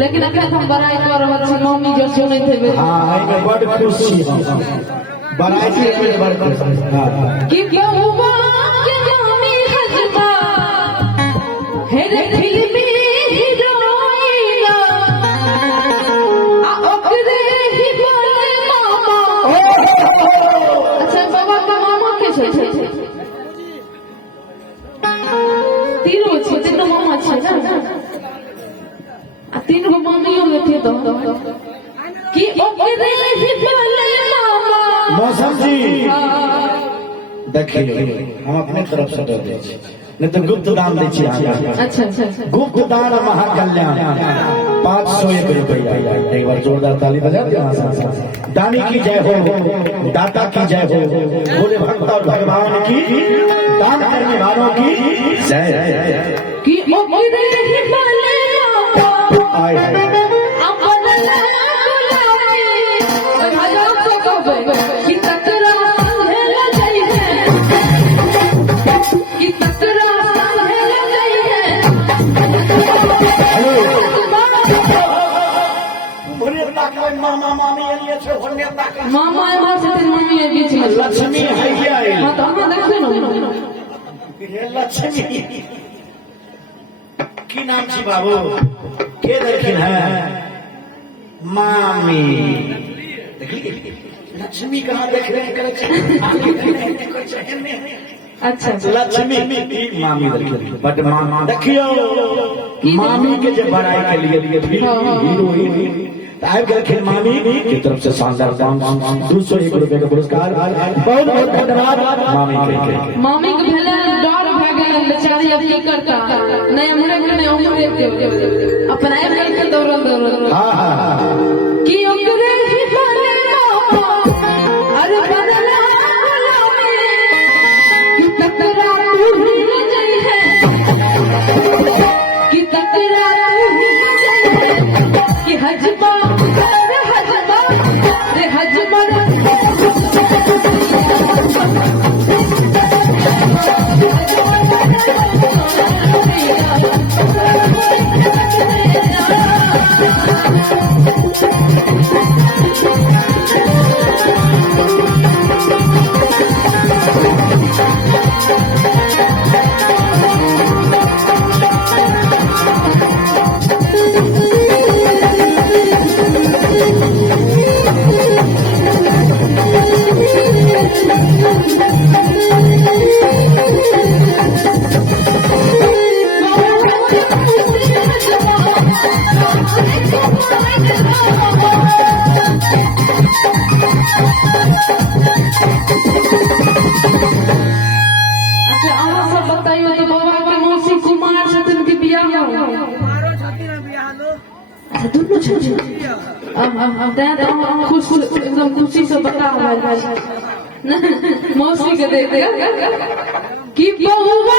लेकिन अखन हम बड़ाई कर रहल छी मम्मी जो सुनै थे हां एमे बड़ खुशी हम बड़ाई के बड़ खुशी हां कि बहुआ के मम्मी हजबा हे रे फिल्मी हीरोइना आ ओकरे ही बोले मामा अच्छा बाबा का मामा के छै तीनो छै तीनो मामा छै ना तीन गो मम्मियों में थे तो कि ओकरे ही बोले मामा मौसम जी देखिए हम अपने तरफ से दे छी नहीं तो गुप्त दान दे छी अच्छा गुप्त दान महाकल्याण 501 रुपया एक बार जोरदार ताली बजा दिया दानी की जय हो दाता की जय हो बोले भक्त और भगवान की दान करने वालों की जय कि ओकरे ही बोले आए अपन हजार को कहबे कि तकरा हेला जाई है कि तकरा हेला जाई है बोले तक मामा मामी एलिए छे होने तक मामा एमहर से मम्मी के बीच में लक्ष्मी है क्या है हां तो हम देखियो ना ये लक्ष्मी की नाम छी बाबू के देखिन है मामी देखली लक्ष्मी कहाँ देख रहे हैं अच्छा लक्ष्मी की मामी देखियो बट मामा देखियो मामी के जो बड़ाई के लिए हीरोइन आब गए मामी की तरफ से शानदार 201 रुपए का पुरस्कार बहुत बहुत धन्यवाद मामी के भेले डर भ गेल बेचारी अब की करता नहीं हमरे के नहीं हमरे के अपन आब गेल के दौड़ल हां कि ओकरे ही बोले मामा अरे बदला गुलामी कि तकरा तू ही जाई है कि तकरा तू ही जाई है कि हजबा रे हजबा खुश एकदम खुशी से बता मौसी के दे कि बहुआ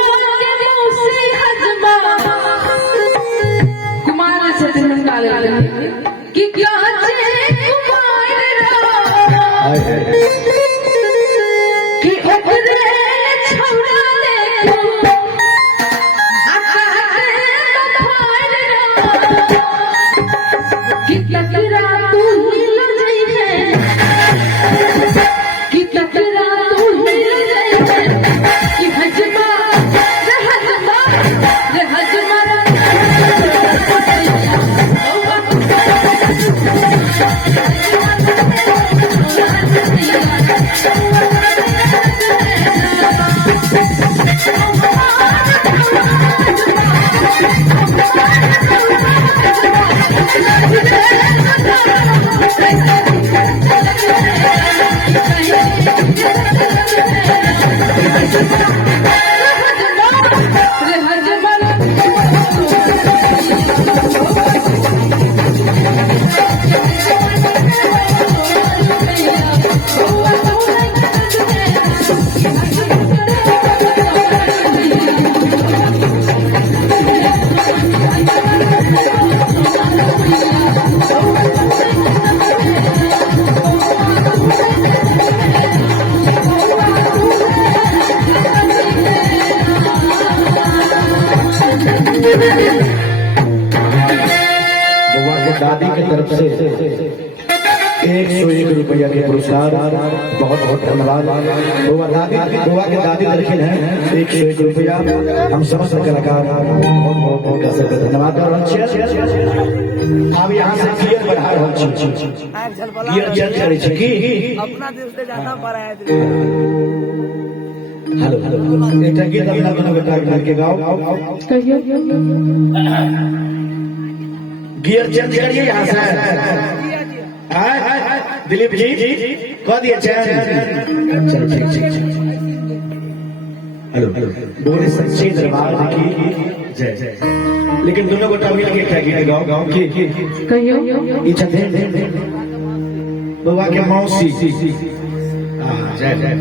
बउआ के दादी की तरफ से 101 रुपया के पुरस्कार, बहुत बहुत धन्यवाद। बउआ के दादी तरफीन है 101 रुपया। हम समस्त कलाकार बहुत बहुत धन्यवाद कर रहल छियै। अब यहाँ से गियर बढ़ा रहल छी, गियर चेंज करै छी की अपना दिल से ज्यादा पराया दिल। हेलो एकटा गीत अपना दुनू गोटा के गाओ। कहियो गियर चेंज करिए यहाँ से। दिलीप जी कह दिए चेंज। हेलो बोले सच्चे दरबार की जय जय। लेकिन दोनों गोटा मिल के क्या गीत गाओ गाओ की कहियो ई छथिन बउआ के मौसी। जय जय।